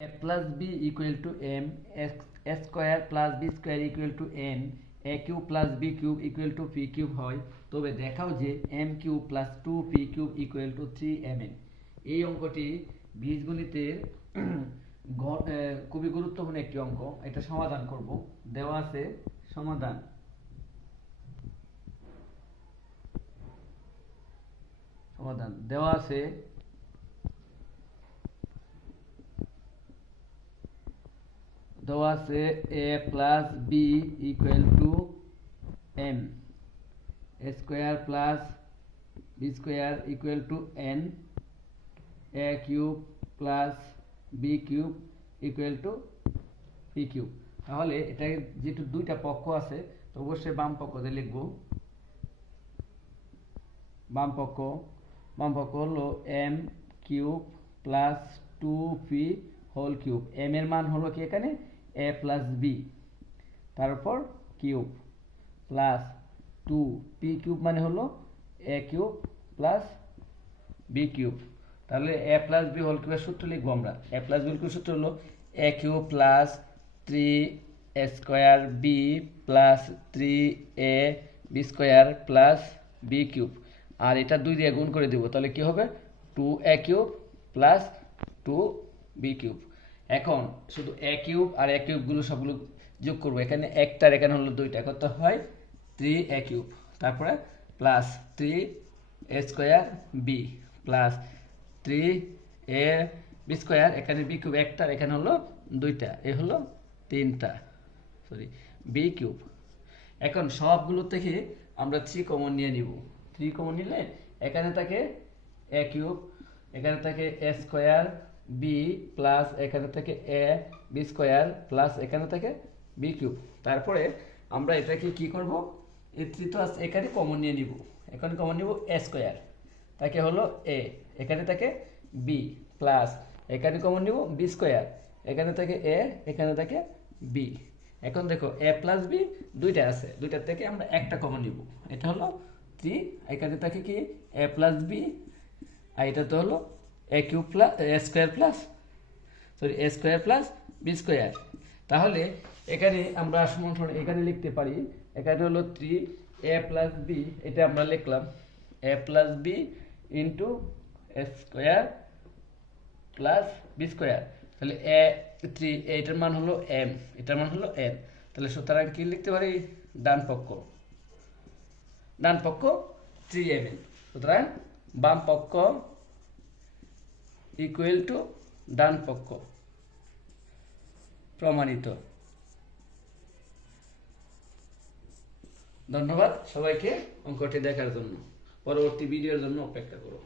a plus b equal to m, a square plus b square equal to n, a cube plus b cube equal to p cube হয়, তবে দেখাও যে m cube plus 2p cube equal to 3mn। এই অঙ্কটি বীজগণিতের খুবই গুরুত্বপূর্ণ একটি অঙ্ক। এটা সমাধান করব। দেওয়া আছে সমাধান। দেওয়া আছে a plus b equal to m, a square plus b square equal to n, a cube plus b cube equal to p cube। তাহলে এটা যেহেতু দুইটা পক্ষ আছে তো অবশ্যই বাম পক্ষতে লিখব। বাম পক্ষ হলো m cube plus 2p whole cube. m এর মান হলো কি এখানে a প্লাস b, তারপর কিউব প্লাস 2p কিউব মানে হলো a cube plus b cube. তাহলে a প্লাস b হোল কিউবের সূত্র লিখবো আমরা। a প্লাস b হোল কিউবের সূত্র হলো a cube plus 3a square b plus 3a b square plus b cube, আর এটা 2 দিয়ে গুণ করে দেব। তাহলে কি হবে 2a cube plus 2b cube. এখন শুধু a কিউব আর a কিউব গুলো সবগুলো যোগ করব। এখানে একটার এখানে হলো দুইটা, কত হয় 3a কিউব, তারপরে plus 3a square b plus 3a b square, এখানে b কিউব একটার এখানে হলো দুইটা, এ হলো তিনটা, b কিউব। এখন সবগুলো থেকে আমরা 3 কমন নিয়ে নিব। 3 কমন নিলে এখানে থাকে a কিউব, এখানে থাকে a স্কয়ার b প্লাস এখানে থাকে a b স্কয়ার প্লাস এখানে থাকে b কিউব। তারপরে আমরা এটাকে কি করব, এই 3 তো আছে এখানে কমন নিয়ে নিব। এখানে কমন নিব a স্কয়ার, তাকে হলো a, এখানে থাকে b প্লাস এখানে কমন নিব b স্কয়ার, এখানে থাকে a, এখানে থাকে b। এখন দেখো a প্লাস b দুইটা আছে, দুইটার থেকে আমরা একটা কমন নিব। এটা হলো 3, এখানে থাকে কি a প্লাস b, আর এটা তো হলো a cube plus a square plus a square plus b square. তাহলে এখানে আমরা সমান এখানে লিখতে পারি, এখানে হলো 3a প্লাস b, এটা আমরা লিখলাম a plus b into a square plus b square. তাহলে a 3, এটার মান হলো m, এটার মান হলো n। তাহলে সুতরাং কি লিখতে পারি, ডান পক্ষ 3mn। সুতরাং বাম পক্ষ ইকুয়াল টু ডান পক্ষ, প্রমাণিত। ধন্যবাদ সবাইকে অঙ্কটি দেখার জন্য। পরবর্তী ভিডিওর জন্য অপেক্ষা করো।